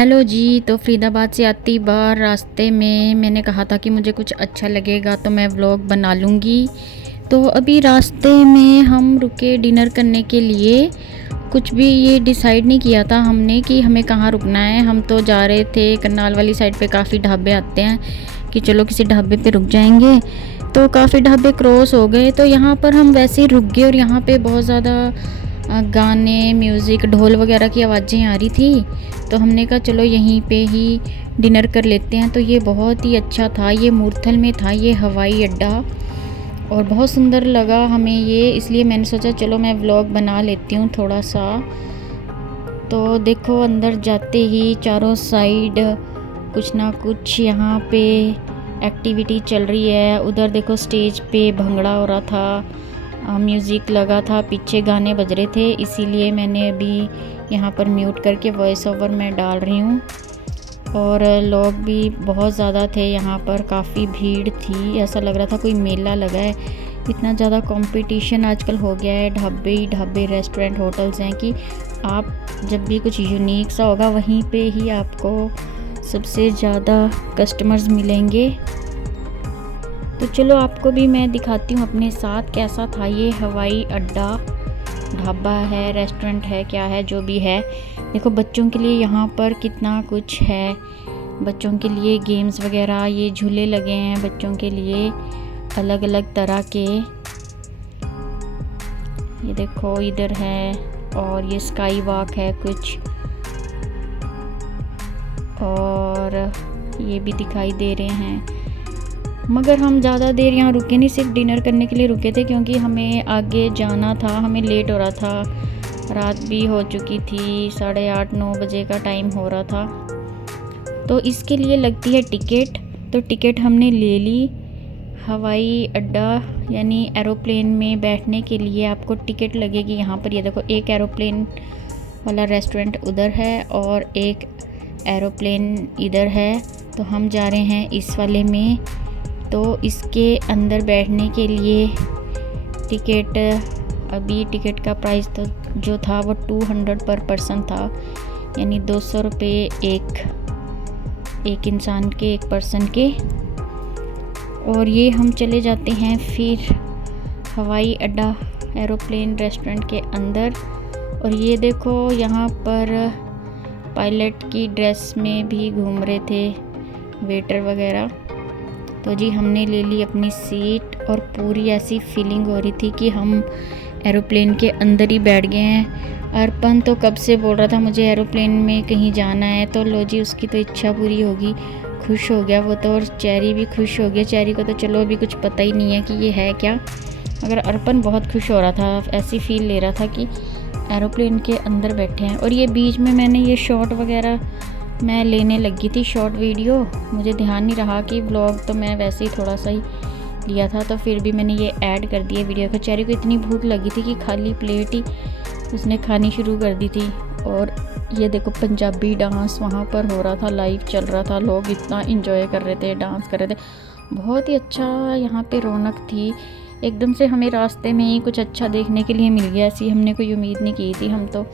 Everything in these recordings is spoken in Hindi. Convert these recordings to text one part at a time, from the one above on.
हेलो जी। तो फरीदाबाद से आती बार रास्ते में मैंने कहा था कि मुझे कुछ अच्छा लगेगा तो मैं व्लॉग बना लूँगी। तो अभी रास्ते में हम रुके डिनर करने के लिए। कुछ भी ये डिसाइड नहीं किया था हमने कि हमें कहाँ रुकना है। हम तो जा रहे थे करनाल वाली साइड पे, काफ़ी ढाबे आते हैं कि चलो किसी ढाबे पे रुक जाएंगे। तो काफ़ी ढाबे क्रॉस हो गए तो यहाँ पर हम वैसे ही रुक गए और यहाँ पे बहुत ज़्यादा गाने, म्यूज़िक, ढोल वगैरह की आवाज़ें आ रही थी। तो हमने कहा चलो यहीं पे ही डिनर कर लेते हैं। तो ये बहुत ही अच्छा था, ये मूर्थल में था ये हवाई अड्डा और बहुत सुंदर लगा हमें ये, इसलिए मैंने सोचा चलो मैं व्लॉग बना लेती हूँ थोड़ा सा। तो देखो अंदर जाते ही चारों साइड कुछ ना कुछ यहाँ पे एक्टिविटी चल रही है। उधर देखो स्टेज पे भंगड़ा हो रहा था, म्यूज़िक लगा था, पीछे गाने बज रहे थे, इसीलिए मैंने अभी यहाँ पर म्यूट करके वॉइस ओवर मैं डाल रही हूँ। और लोग भी बहुत ज़्यादा थे यहाँ पर, काफ़ी भीड़ थी, ऐसा लग रहा था कोई मेला लगा है। इतना ज़्यादा कंपटीशन आजकल हो गया है, ढाबे ही ढाबे, रेस्टोरेंट, होटल्स हैं कि आप जब भी कुछ यूनिक सा होगा वहीं पे ही आपको सबसे ज़्यादा कस्टमर्स मिलेंगे। तो चलो आपको भी मैं दिखाती हूँ अपने साथ कैसा था ये हवाई अड्डा, ढाबा है, रेस्टोरेंट है, क्या है जो भी है। देखो बच्चों के लिए यहाँ पर कितना कुछ है, बच्चों के लिए गेम्स वगैरह, ये झूले लगे हैं बच्चों के लिए अलग अलग तरह के। ये देखो इधर है, और ये स्काई वॉक है कुछ, और ये भी दिखाई दे रहे हैं। मगर हम ज़्यादा देर यहाँ रुके नहीं, सिर्फ डिनर करने के लिए रुके थे क्योंकि हमें आगे जाना था, हमें लेट हो रहा था, रात भी हो चुकी थी, 8:30-9 बजे का टाइम हो रहा था। तो इसके लिए लगती है टिकट, तो टिकट हमने ले ली। हवाई अड्डा यानी एरोप्लेन में बैठने के लिए आपको टिकट लगेगी यहाँ पर। ये देखो एक एरोप्लेन वाला रेस्टोरेंट उधर है और एक एरोप्लेन इधर है, तो हम जा रहे हैं इस वाले में। तो इसके अंदर बैठने के लिए टिकट, अभी टिकट का प्राइस तो जो था वो 200 पर पर्सन था, यानी 200 रुपये एक इंसान के, एक पर्सन के। और ये हम चले जाते हैं फिर हवाई अड्डा एरोप्लेन रेस्टोरेंट के अंदर। और ये देखो यहाँ पर पायलट की ड्रेस में भी घूम रहे थे वेटर वगैरह। तो जी हमने ले ली अपनी सीट और पूरी ऐसी फीलिंग हो रही थी कि हम एरोप्लेन के अंदर ही बैठ गए हैं। अर्पण तो कब से बोल रहा था मुझे एरोप्लेन में कहीं जाना है, तो लो जी उसकी तो इच्छा पूरी होगी, खुश हो गया वो तो, और चेरी भी खुश हो गया। चेरी को तो चलो अभी कुछ पता ही नहीं है कि ये है क्या, मगर अर्पण बहुत खुश हो रहा था, ऐसी फील ले रहा था कि एरोप्लेन के अंदर बैठे हैं। और ये बीच में मैंने ये शॉट वगैरह मैं लेने लगी थी, शॉर्ट वीडियो, मुझे ध्यान नहीं रहा कि व्लॉग तो मैं वैसे ही थोड़ा सा ही लिया था, तो फिर भी मैंने ये ऐड कर दिया वीडियो को। चेरी को इतनी भूख लगी थी कि खाली प्लेट ही उसने खानी शुरू कर दी थी। और ये देखो पंजाबी डांस वहाँ पर हो रहा था, लाइव चल रहा था, लोग इतना इंजॉय कर रहे थे, डांस कर रहे थे, बहुत ही अच्छा यहाँ पे रौनक थी। एकदम से हमें रास्ते में ही कुछ अच्छा देखने के लिए मिल गया, ऐसी हमने कोई उम्मीद नहीं की थी। हम तो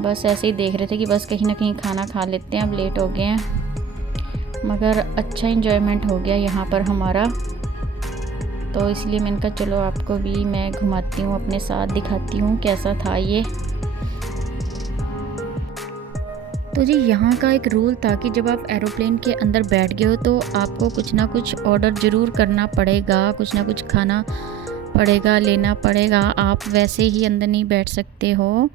बस ऐसे ही देख रहे थे कि बस कहीं ना कहीं खाना खा लेते हैं, अब लेट हो गए हैं, मगर अच्छा इंजॉयमेंट हो गया यहाँ पर हमारा। तो इसलिए मैंने कहा चलो आपको भी मैं घुमाती हूँ, अपने साथ दिखाती हूँ कैसा था ये। तो जी यहाँ का एक रूल था कि जब आप एरोप्लेन के अंदर बैठ गए हो तो आपको कुछ ना कुछ ऑर्डर ज़रूर करना पड़ेगा, कुछ ना कुछ खाना पड़ेगा, लेना पड़ेगा। आप वैसे ही अंदर नहीं बैठ सकते हो,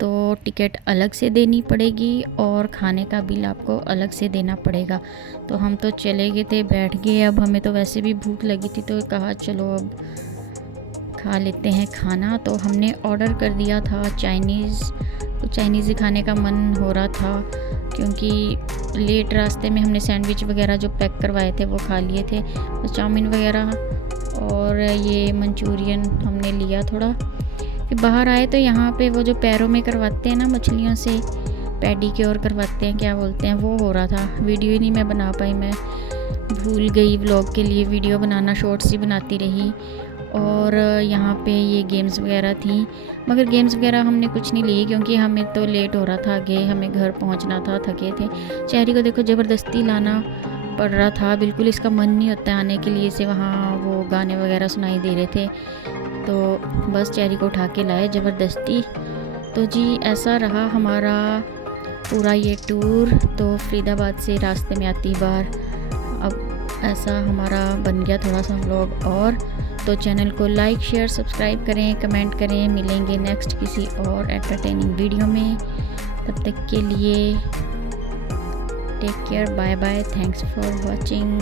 तो टिकट अलग से देनी पड़ेगी और खाने का बिल आपको अलग से देना पड़ेगा। तो हम तो चले गए थे, बैठ गए, अब हमें तो वैसे भी भूख लगी थी तो कहा चलो अब खा लेते हैं खाना। तो हमने ऑर्डर कर दिया था चाइनीज़, तो चाइनीज़ ही खाने का मन हो रहा था क्योंकि लेट रास्ते में हमने सैंडविच वगैरह जो पैक करवाए थे वो खा लिए थे, तो चाउमीन वगैरह और ये मंचूरियन हमने लिया थोड़ा। फिर बाहर आए तो यहाँ पे वो जो पैरों में करवाते हैं ना मछलियों से, पेडिक्योर करवाते हैं, क्या बोलते हैं, वो हो रहा था। वीडियो ही नहीं मैं बना पाई, मैं भूल गई व्लॉग के लिए वीडियो बनाना, शॉर्ट्स ही बनाती रही। और यहाँ पे ये गेम्स वगैरह थी, मगर गेम्स वगैरह हमने कुछ नहीं ली क्योंकि हमें तो लेट हो रहा था, आगे हमें घर पहुँचना था, थके थे। चेरी को देखो ज़बरदस्ती लाना पड़ रहा था, बिल्कुल इसका मन नहीं होता आने के लिए से, वहाँ वो गाने वगैरह सुनाई दे रहे थे तो बस चेरी को उठा के लाए ज़बरदस्ती। तो जी ऐसा रहा हमारा पूरा ये टूर। तो फरीदाबाद से रास्ते में आती बार अब ऐसा हमारा बन गया थोड़ा सा व्लॉग। और तो चैनल को लाइक शेयर सब्सक्राइब करें, कमेंट करें। मिलेंगे नेक्स्ट किसी और एंटरटेनिंग वीडियो में, तब तक के लिए take care, bye bye, thanks for watching.